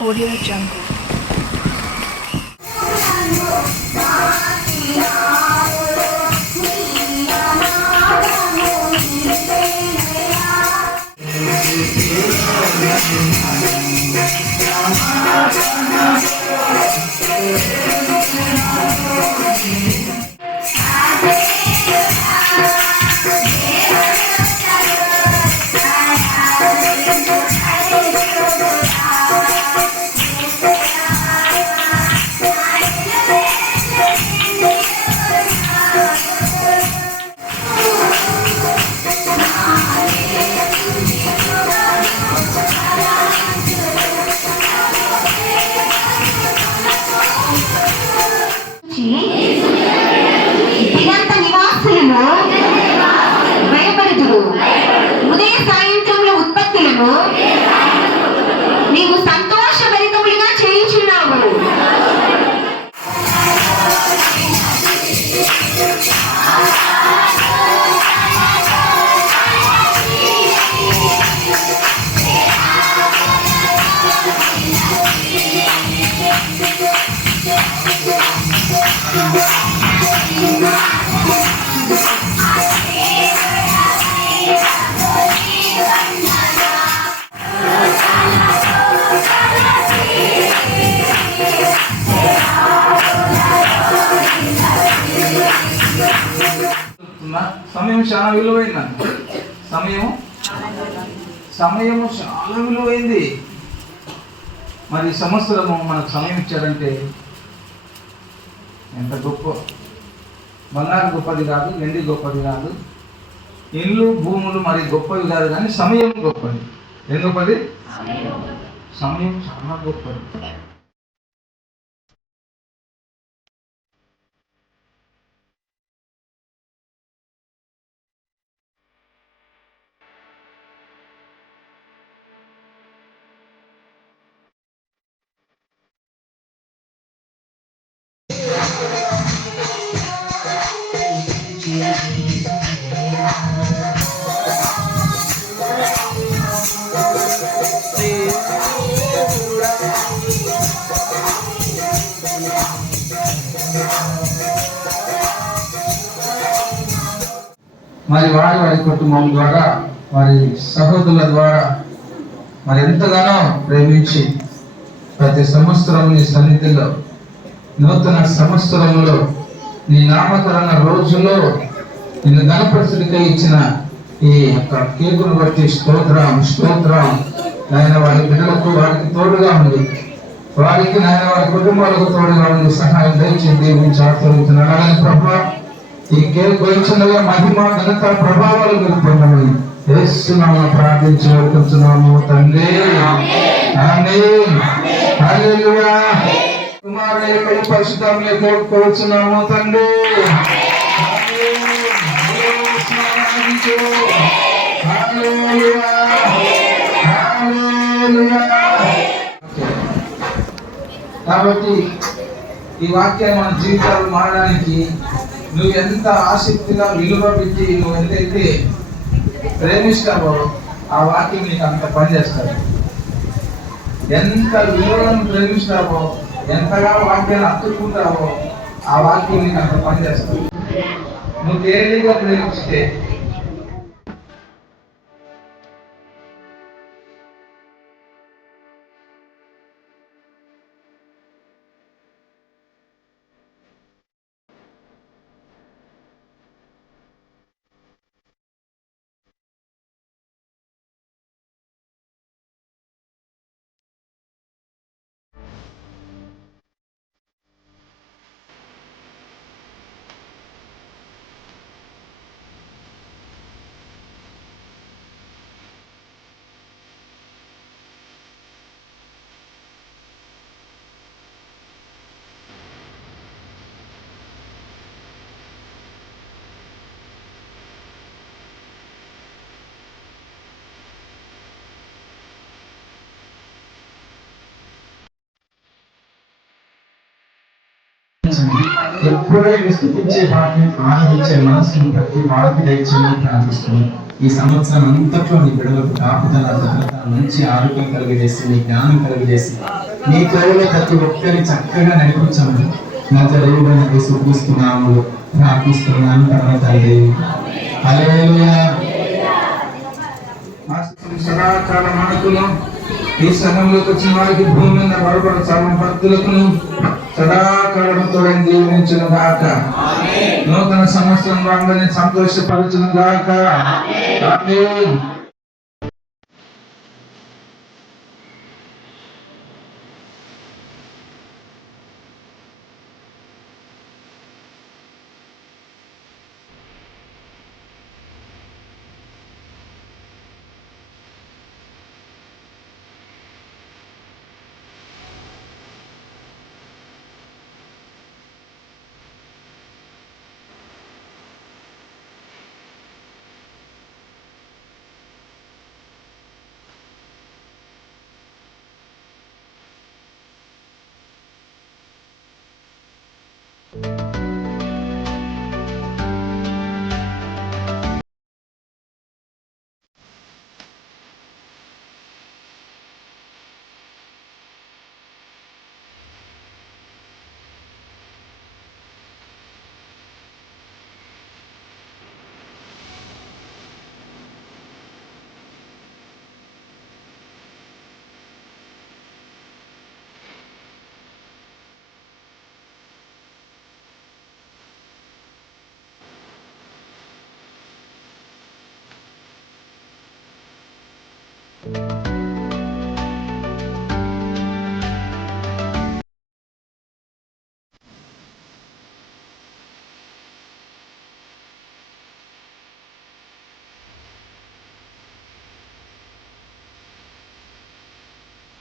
Audio Jungle. ti. É isso mesmo. సమయం చాలా విలువైందండి సమయం సమయము చాలా విలువైంది. మరి సంవత్సరము మనకు సమయం ఇచ్చారంటే ఎంత గొప్ప. బంగారు గొప్పది కాదు వెండి గొప్పది కాదు. ఇల్లు భూములు మరి గొప్పవి కాదు కానీ సమయం గొప్పది. ఏం గొప్పది. సమయం చాలా గొప్పది. మరి వారి వారి కుటుంబం ద్వారా వారి సహోదరుల ద్వారా మరి ఎంతగానో ప్రేమించి ప్రతి సంవత్సరం నీ సన్నిధిలో నూతన సంవత్సరంలో నీ నామకరణ రోజులో నిన్ను గణపరిచుడికై ఇచ్చిన ఈ యొక్క కేకును బట్టి స్తోత్రం స్తోత్రం. నాయన వారి బిడ్డలకు వారికి తోడుగా ఉంది వారికి నాయన వారి కుటుంబాలకు తోడుగా ఉంది సహాయం దయచేసి దీవించి ఆశ్రయించున్నాడు అలాగే ప్రభా. ఈ కేక్ గురించినగా మహిమ ఘనత ప్రభావాలు గెలుపొందమని వేస్తున్నాము ప్రార్థించి వేడుకుంటున్నాము తండ్రి. ఆమేన్. హల్లెలూయా యొక్క పరిశుద్ధంలో కోరుకోవచ్చున్నాము తండ్రి. కాబట్టి ఈ వాక్యం మన జీవితాలు మారడానికి నువ్వు ఎంత ఆసక్తిగా విలువ పెట్టి నువ్వు ఎంతైతే ప్రేమిస్తావో ఆ వాక్యం నీకు అంత పనిచేస్తుంది ఎంత విలువలను ప్రేమిస్తావో ఎంతగా వాక్యాన్ని అత్తుకుంటావో ఆ వాక్యం నీకు అంత పనిచేస్తుంది. నువ్వు తేలిగా ప్రేమిస్తే ఎప్పుడైనా స్థుతించే వాటిని ఆనందించే మనసును ప్రతి వాడికి దయచేయమని ప్రార్థిస్తున్నాను ఈ సంవత్సరం అంతట్లో నీ బిడలకు కాపుదల భద్రత మంచి ఆరోగ్యం కలుగజేసి నీ జ్ఞానం కలుగజేసి నీ త్వరలో ప్రతి ఒక్కరిని చక్కగా నడిపించమని నా తెలియదని చూపిస్తున్నాము ప్రార్థిస్తున్నాను తర్వాత తండ్రి. హల్లెలూయా. సదాకాల మనకును ఈ సంఘంలోకి వచ్చిన వారికి భూమి మీద బలపడ సర్వ భక్తులకు సదాకాలం తోడని దీవించును గాక నూతన సంవత్సరం రాగానే సంతోషపరచును గాక. ఆమేన్.